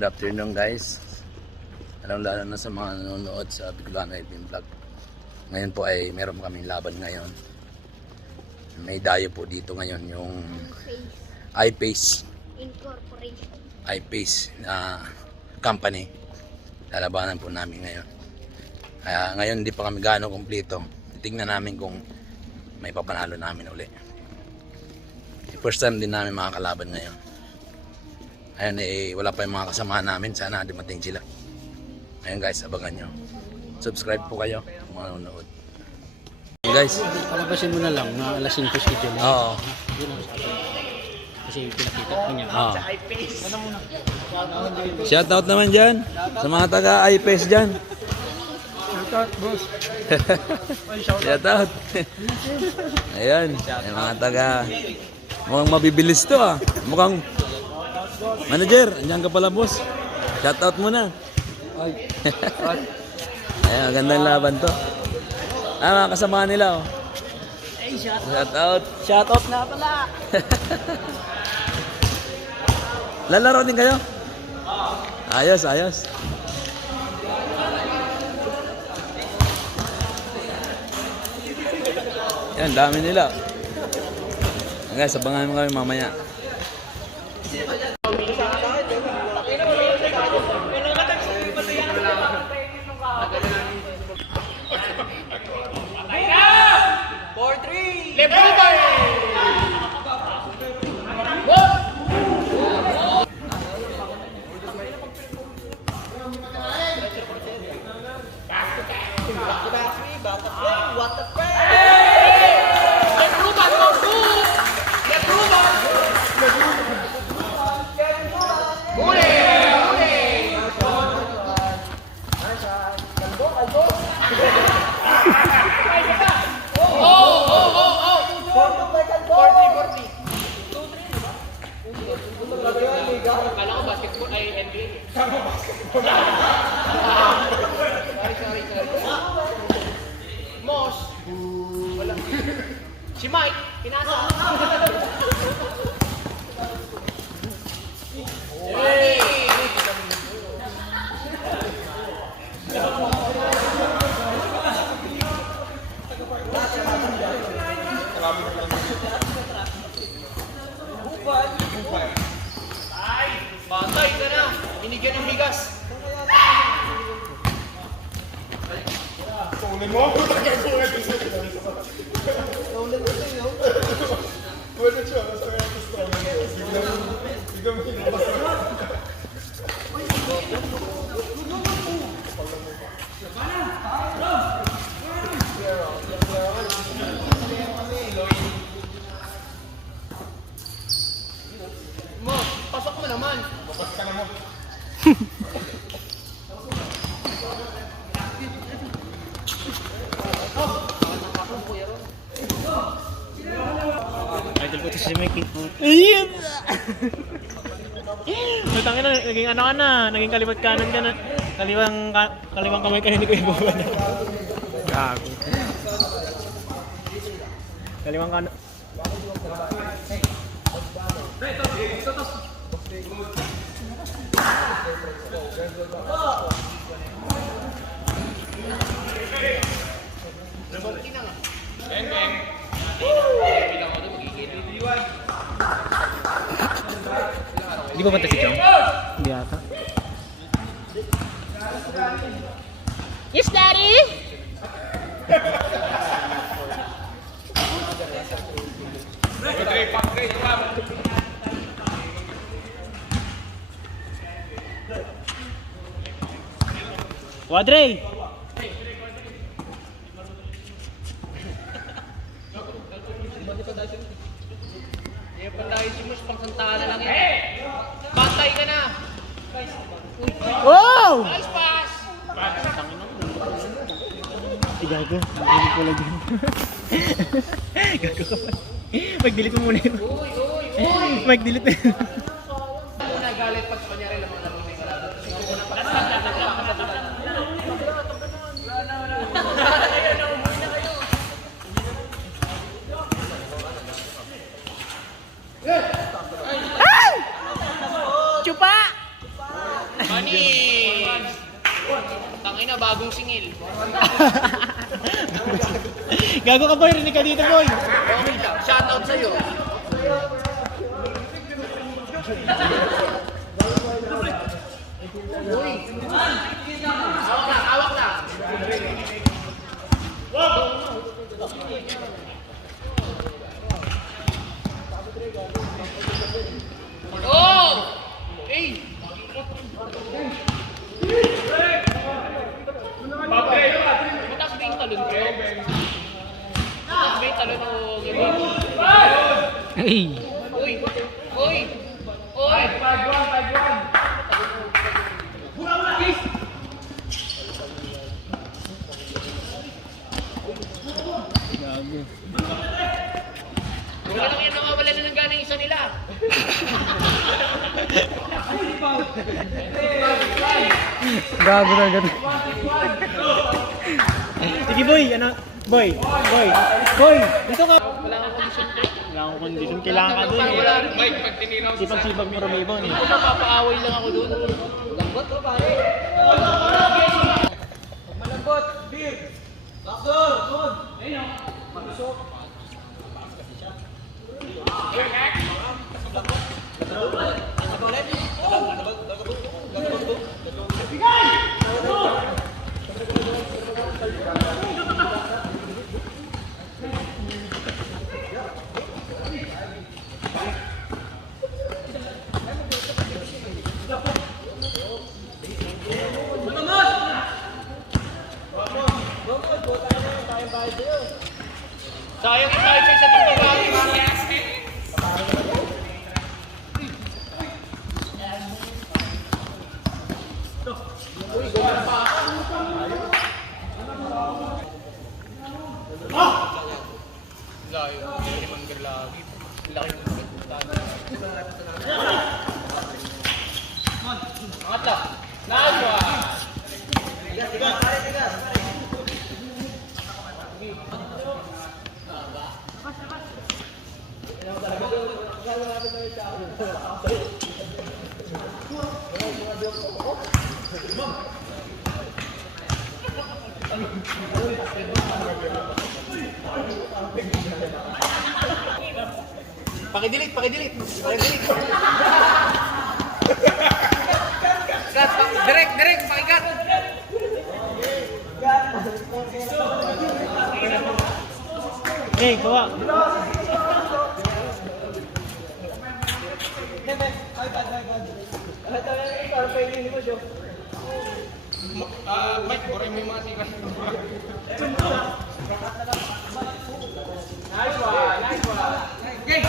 Good afternoon guys. Lalo na sa mga nanonood sa Bicolano Edwin Vlog. Ngayon po ay meron kaming laban ngayon. May dayo po dito ngayon yung iPace Incorporation. iPace na company. Lalabanan po namin ngayon. Kaya ngayon hindi pa kami gaano kumpleto. Titingnan namin kung may papanalo namin uli. First time din namin makakalaban ngayon. Ayun eh, wala pa yung mga kasama namin. Sana dumating sila. Ayun guys, abangan nyo. Subscribe po kayo kung mga nanonood. Guys. Palabasin mo na lang na alas 5 schedule. Oo. Kasi pinakita ko niya. Oh. Shoutout naman dyan. Sa mga taga iPace dyan. Shoutout, boss. Shoutout. Ayan. Yung mga taga. Mukhang mabibilis to ah. Mukhang manager. Andiyan ka pala boss. Shoutout muna. Ayan, magandang laban to. Mga kasama nila oh. Shoutout. Shoutout na pala. Lalaro din kayo? Ayos, ayos. Yan, dami nila. Guys, abangan mo kami mamaya. Kala ko basketball ay NBA. Sorry. Moss. Wala. Si Mike, pinasa. Batay ka na! Binigyan ng bigas! Saunin mo? Saunin mo sa'yo? Pwede siya, nasa kaya gusto mo. Bigyan mo hinabas na. Mo, pasok mo naman! Bakas ka naman. Idol ko ito si Mickey. Ayan! Matangin na, naging ano ka na, naging kaliwat kanan ka na. Kaliwang kamay ka na, hindi ko ibaba na. Gago. Kaliwang kanan. Hindi ba banta si Chong? Hindi ata. Yes, Daddy! Wadre! Iya pandai si Mus pangsantala lang yan. Batay ka na. Wow! Nice pass. Gago, hindi ko lagi. Gago ka pa. Mag-delete mo muna yun. Mag-delete na yun. Nagalit pag panyari lang mga lamang may kalado. Chupa! Manis! Tangina, bagong singil. Gago ka boy, rinig ka dito boy. Okay lang, shoutout sa'yo. Uy! Hawak na! Oh! Hey! Mataas ba yung talon ko? Mataas ba yung talon o gano'n? Hey. Uy! Uy! Uy! Wala lang yan, nawawala na ng gana yung isa nila. Gago na ganun. Sige boy, ano? Boy, boy, boy, dito ka. Wala kang kondisyon ko. Wala akong kondisyon, kailangan ka dun Wala eh. rin. Mike, pag tininaw Sipag-sipag mo rumibon eh. Ako napapaaway lang ako doon. Lambot ko pare. Malambot. Beer. Bakso. Sud. Ayun. Magsok. Sayang yung kahit sa pagkagali. Layo, hindi man gerlagi. Laki ng pagkutana. Angkat lang. Lawa! Pakidilit, pakidilit. Pakidilit. Gat, direct, pakigat. Hey, gawa. Mike, boray mo yung mga sikas. Nice one. Game.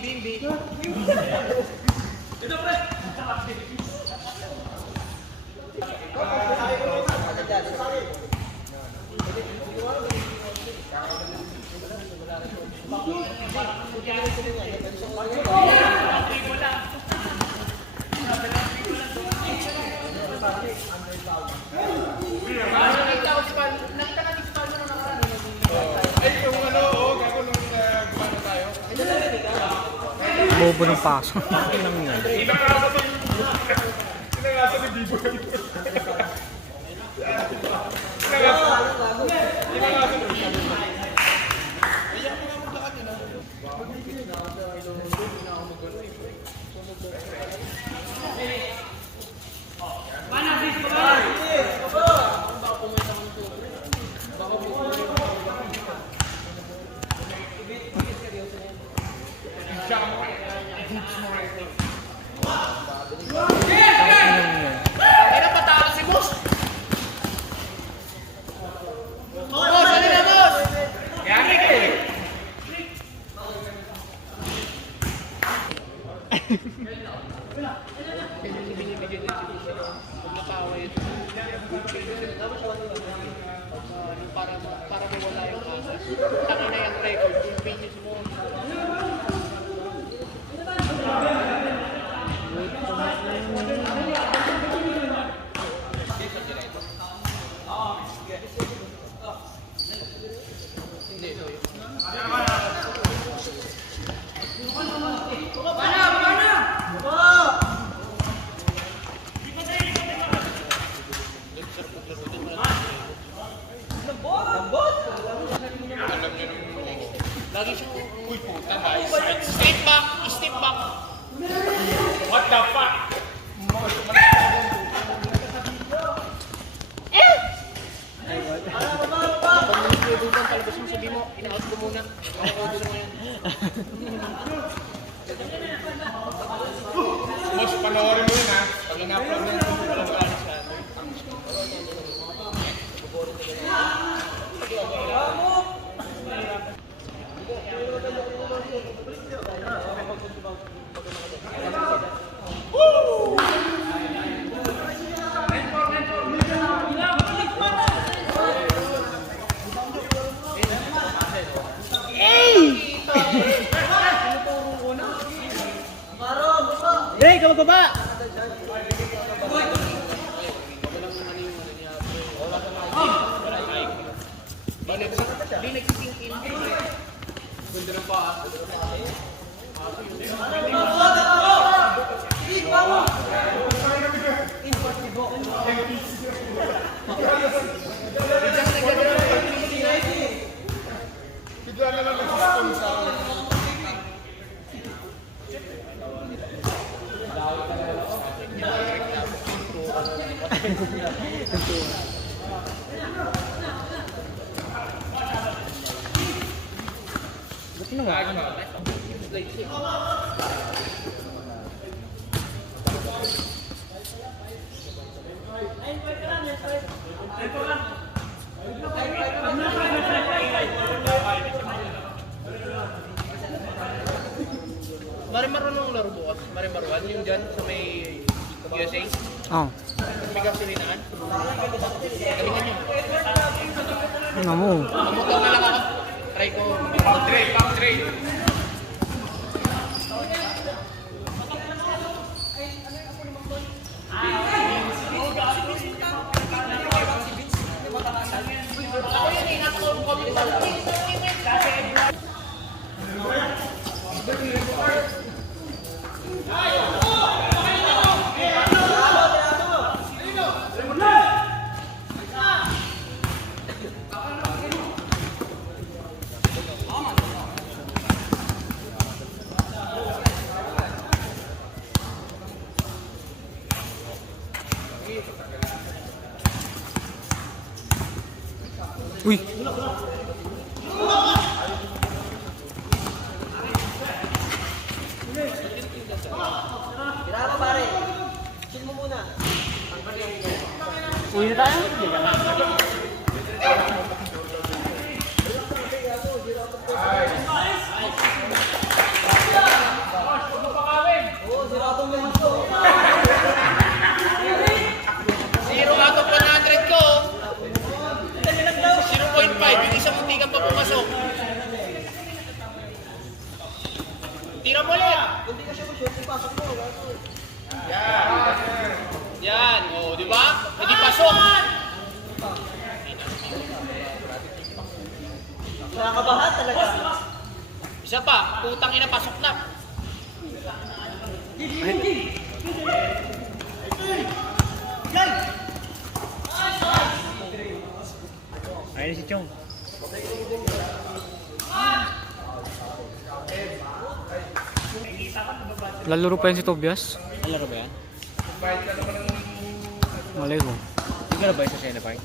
Bimbi. Bobo ng paso. Nang yan. Sinangasa ni Biboy. Kaya pataas si boss. Boss, ano na boss? Yari ka eh. Para mawala yung asas. Tangin na yung record, yung finish mo. the fuck? Pag nag-iubutan, palabas mo, sabi mo, ina-out ko muna. Ako-order mo yan. Boss, panoorin mo yun ha. Pag ina-upload mo yun, walang gaano sa atin. Hey, ka magbaba! Di nagsisingkin. Ganda ng paa. Bigla na lang nag-respond sa akin. Marunong laro bukas. Maruan yung dyan sa may USA. Oh. May gasolinaan. Galingan nyo. Ano mo? Mamukaw na lang ako. Try ko. Pang-trade. Uy! Uwi na tayo? Zero out of 100 ko. 0.5. Yung isang muntikan pa pumasok. Tira mo ulit. Yan. O, di ba? Hindi pasok. Nakakabahan talaga. Isa pa. Putang ina, pasok na. Ayun si Chong. Lalaro pa yan si Tobias? Laro ba yan? Malay ko. Hindi na ba yung sa Sena Park?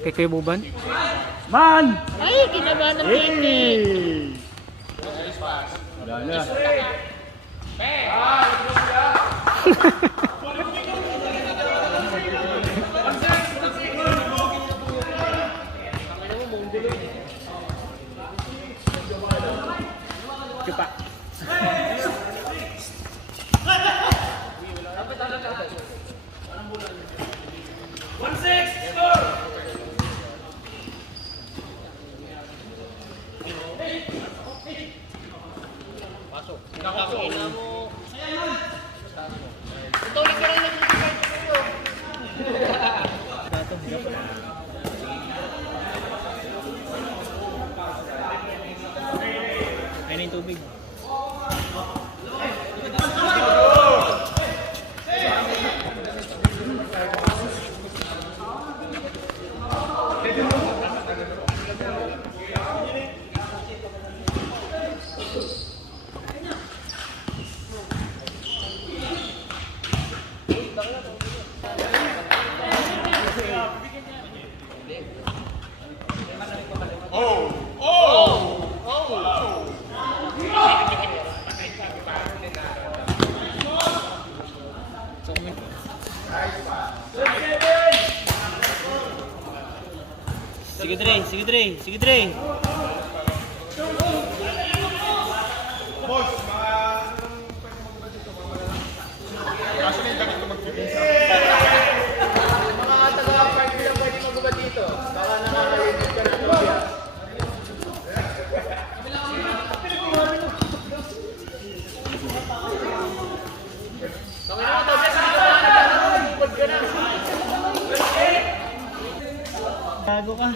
Kay Kuya Buban? Man! Ay, ginawa ng Kenny. Nakakina mo. Tuloy ka rin nag-report ko. tubig. Sige Dre, sige Dre, sige Dre. Boss, mga kaso na yung damit ko magpipinsa. Mga taga-park lang pwede magubad dito. Baka nakakalimutan ka na tubig. Gago ka.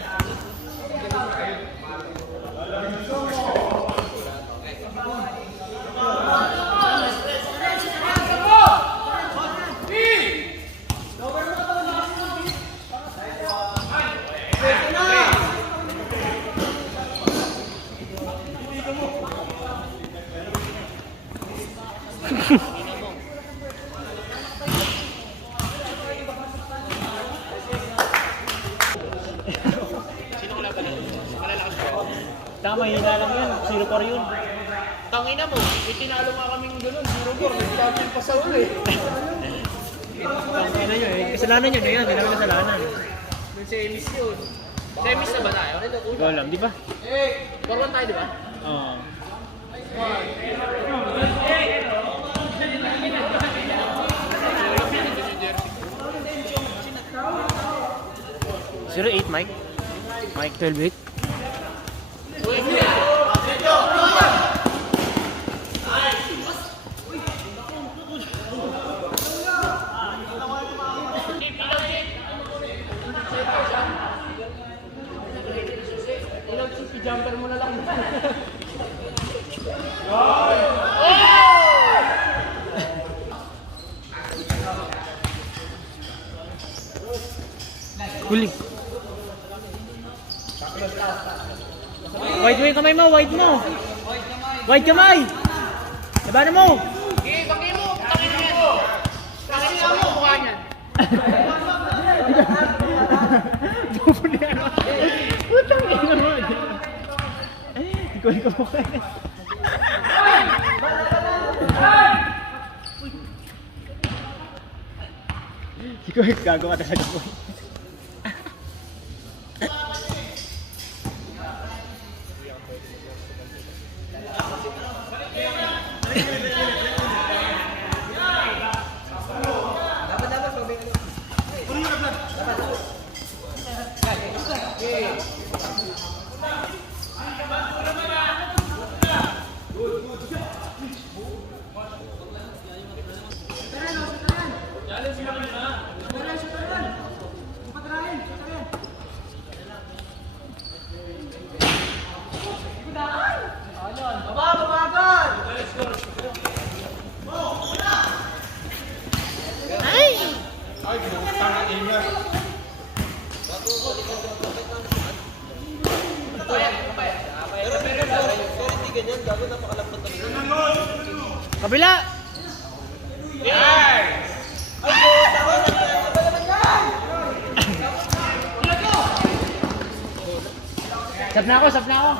Tama, hina lang yan. 0-4 yun. Tangina mo, itinalo nga kaming gano'n. 0-4, nagsabi pa sa ulo eh. Tangina nyo eh. Kasalanan nyo na yan. Hindi namin kasalanan. Yung semis yun. Semis na ba tayo? Ikaw alam, di ba? Korban tayo, di ba? Oo. Zero 8 Mike. Mike 12-8. Jumper mo na lang. Huli. Wide mo yung kamay mo, wide mo. Wide kamay. Labanan mo. Okay, bakit mo? Tangina mo. Tangina mo, mukha niyan. Putang ina mo. Ikaw mo kaya. Ikaw gago ka talaga po. Ay, butang ina. Kabila! Sap na ako, sap na ako.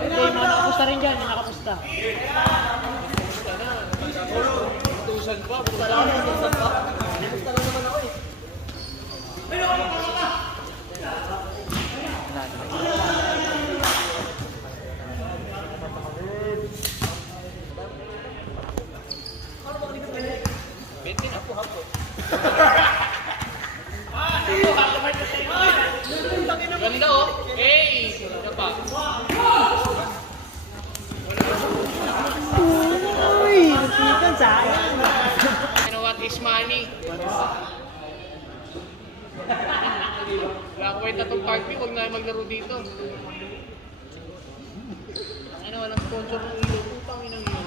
Hindi, mga nakapusta rin dyan, nakapusta. Tusan pa, buta lang ako. Buta lang naman ako eh. Benti na po hapon. sayang. You know what is money? Wala kwenta tong Park View, huwag na maglaro dito. Ano, walang sponsor ng ilaw. Putang inang ilaw.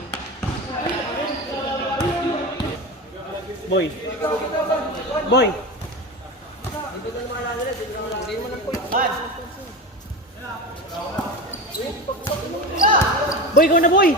Boy. Boy. Boy, ikaw na boy!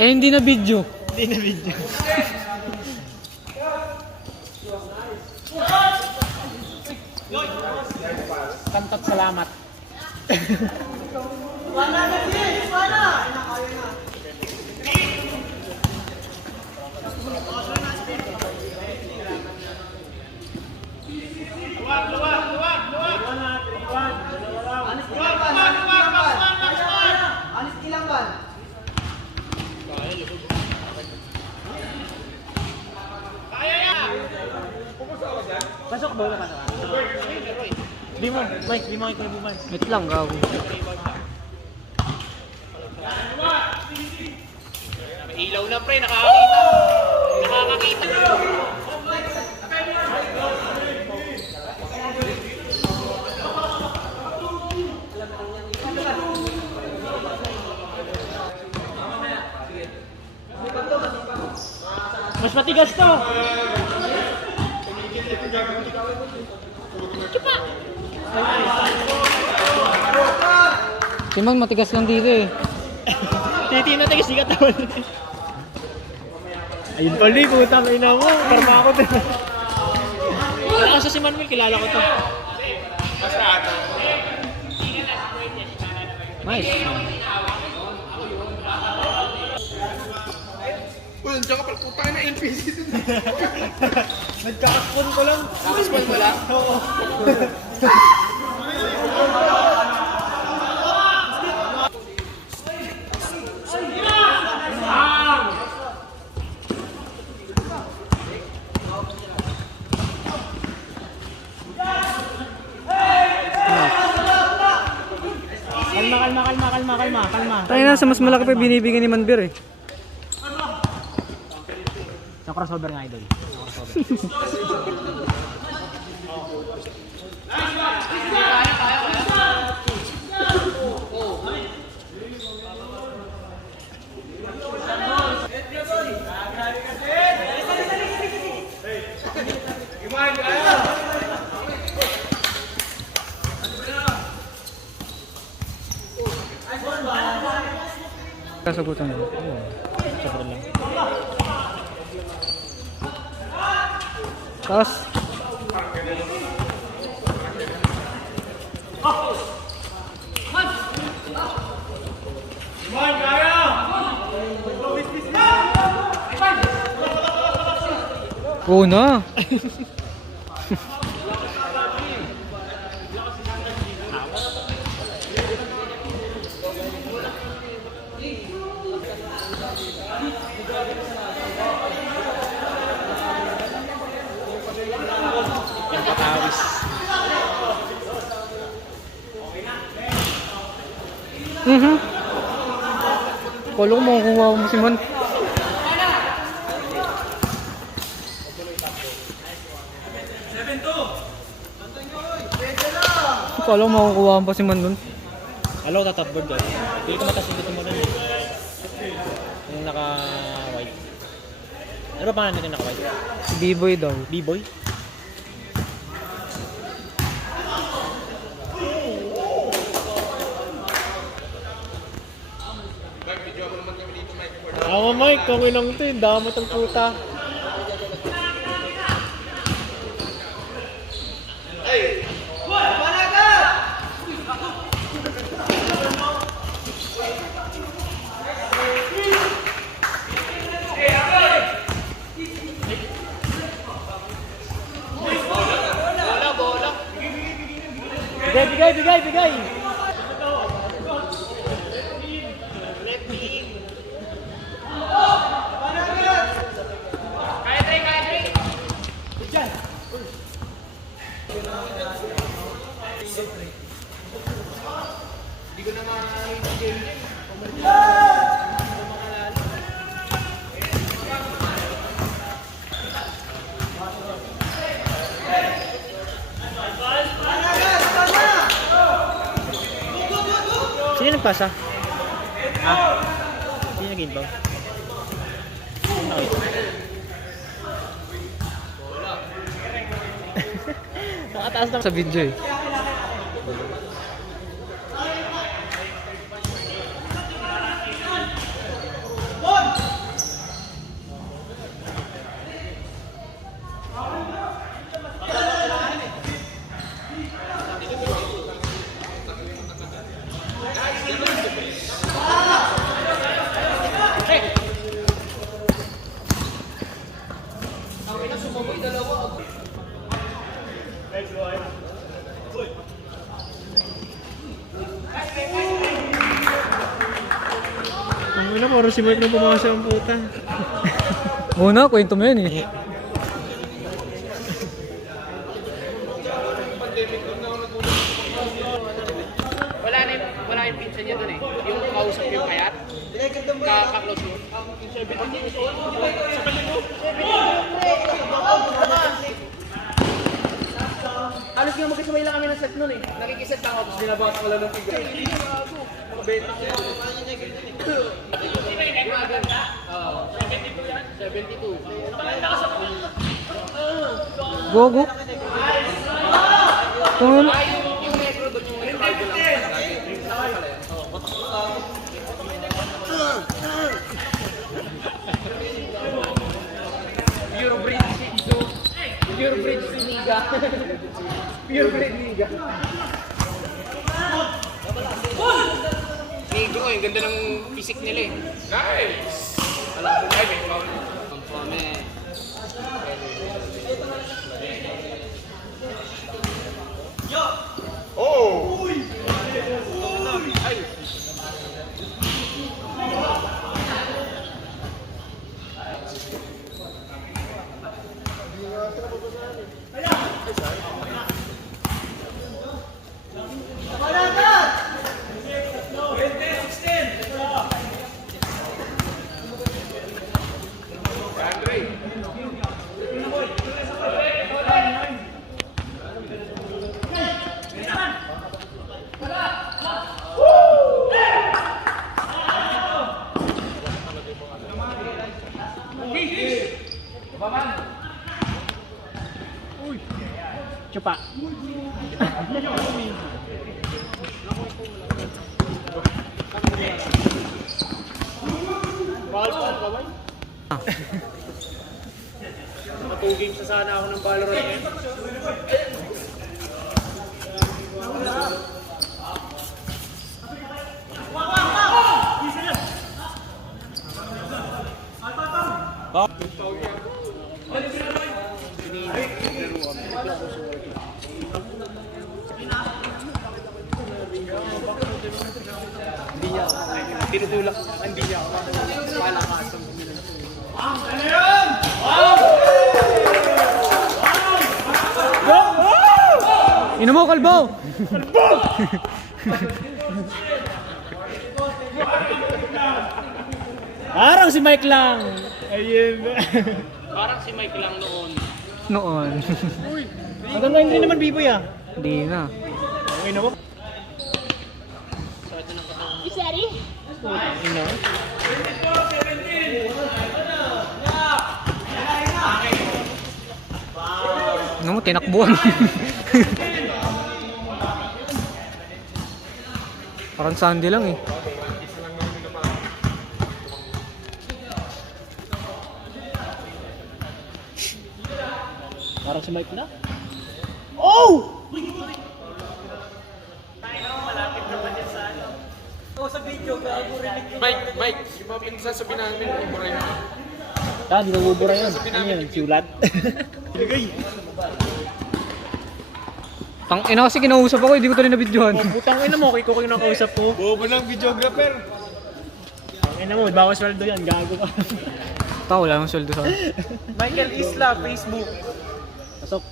Hindi na video. Hindi na video. Kantat salamat. Pasok ba? Pasok. Di mo, Mike, di mo ikaw buman. Wait lang, gago. May ilaw na pre, nakakakita. Nakakakita. Mas matigas to! Timang matigas lang dito eh. Titi na tigas di katawan. Ayun pali, putang ina mo. Karma ako din. Wala ka sa si Manuel, kilala ko to. Nice. Uy, nandiyan ka pala. Putang na NPC dun. Nagkakaspon ko lang. Nakaspon mo lang? Oo. Kalma. Tayo na, sa mas malaki pa binibigyan ni Manbir eh. Sa crossover nga idol. Kasagutan mo. Sobrang lang. Tapos, oo na. Yung patawis. Kolong mo kung mo si Man. Kala mo makukuha pa si Man dun. Hello, tatapboard ka. Hindi ko matasinggit mo nun eh. Yung naka-white. Ano ba pangalan nito yung naka-white? Si B-Boy daw. B-boy? Ako Mike, kung ilang ito, yung damot ang puta. Bigay! Sino nagpasa? Ha? Sino nag-inbound? Nakataas na Sa video eh. Ang ina, parang si Mike na pumasa ang puta. Oo na, kwento mo yun eh. Wala yung pinsan niya dun eh. Yung kausap yung payat. Kaka-close mo. Halos nga magkasabay lang kami ng set nun eh. Nakikiset lang ako, tapos binabawas ko lang ng figure. Mga beta siya. Oo. 72. Gogo. Tungin. Yung negro doon yung Ronaldo lang. Pure breed Shih Tzu. Pure breed Niga. Pure breed Niga. Negro, yung ganda ng physic nila eh. Nice! Alam ko na eh. Pampame. Chupa. Matuging sa sana ako ng Valorant ngayon. Tinutulak ko, hindi niya ako malakas ang Ino mo, kalbo! Parang si Mike lang. Ayun. Parang si Mike lang noon. Noon. Hanggang ngayon rin naman Biboy ah. Hindi na. Okay na mo? Isari? Ino. Ano mo, tinakbuhan. Parang Sunday lang eh. Parang si Mike na. Oh! Mike, di ba pinagsasabi namin kung buray mo? Di nabubura yun. Ano yun? Siulat? Tang ina kasi kinausap ako, hindi ko tuloy na videohan. Putang ina mo, kiko yung nakausap ko. Bobo lang videographer. Ina mo, bawas sweldo yan, gago ka. Tao, wala akong sweldo sa akin. Michael Isla, Facebook. Pasok.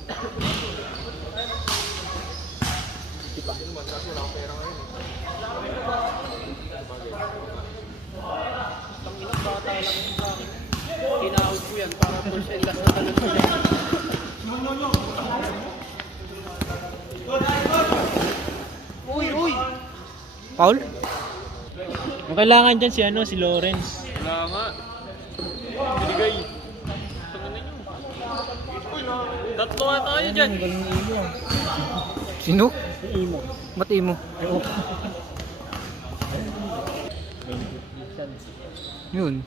Tinawag ko yan para po siya ilas na talon ko. Uy! Paul? Ang kailangan dyan si si Lawrence. Wala nga. Binigay. Tatlo nga tayo dyan. Sino? Imo. Ba't imo? Yun.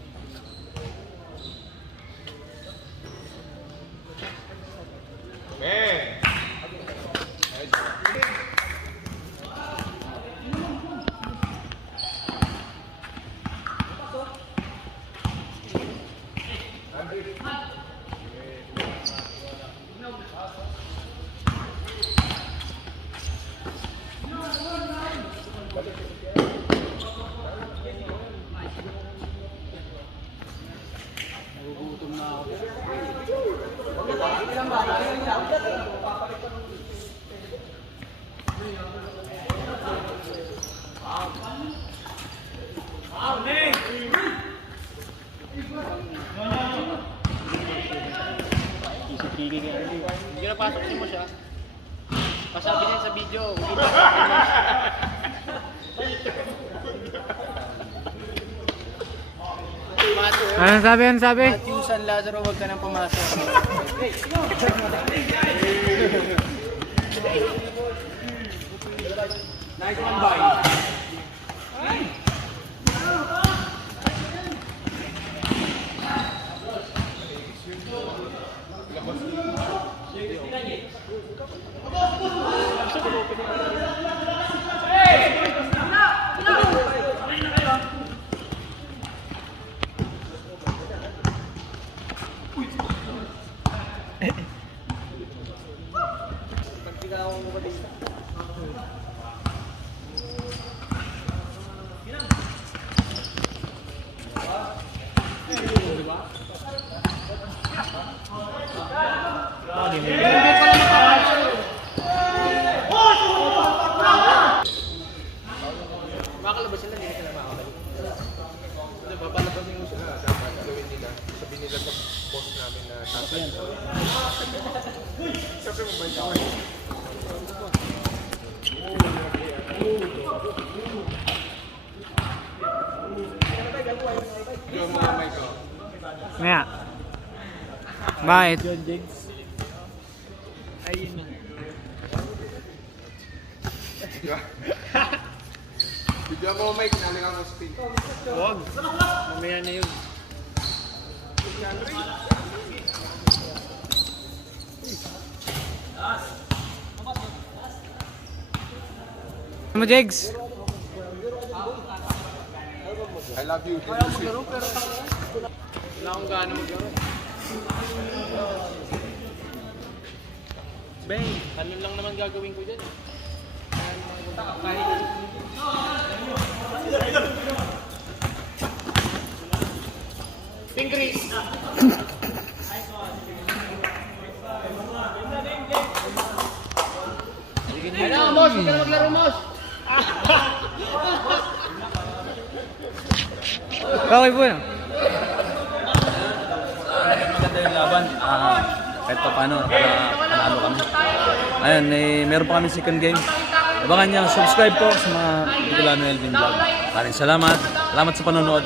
Hindi na pasok mo siya. Pasabi niya sa video. Ano sabi? Ano sabi? Matthew San Lazaro, huwag ka nang pumasok. Nice one, boy. Makalabas sila, hindi sila makakabalik. Hindi, papalabasin mo sila. Dapat gawin nila. Sabihin nila sa boss namin na tatay. Sabi mo ba ito? Yung mga mic ko. Maya. Bakit? John Jigs. Ayun na. Video ako mic, nalingan ko speed. Huwag. Mamaya na yun. Ano mo, Jegs? I love you. Wala akong gana maglaro. Bang! Talon lang naman gagawin ko dyan. Fingris! Ano, Mos? Huwag ka na maglaro, Mos! Okay po na. Maganda yung laban. Kahit pa paano, panalo kami. Ayun, meron pa kami second game. Abangan niyo, subscribe po sa mga Bicolano Elvin Vlog. Maraming salamat. Salamat sa panonood.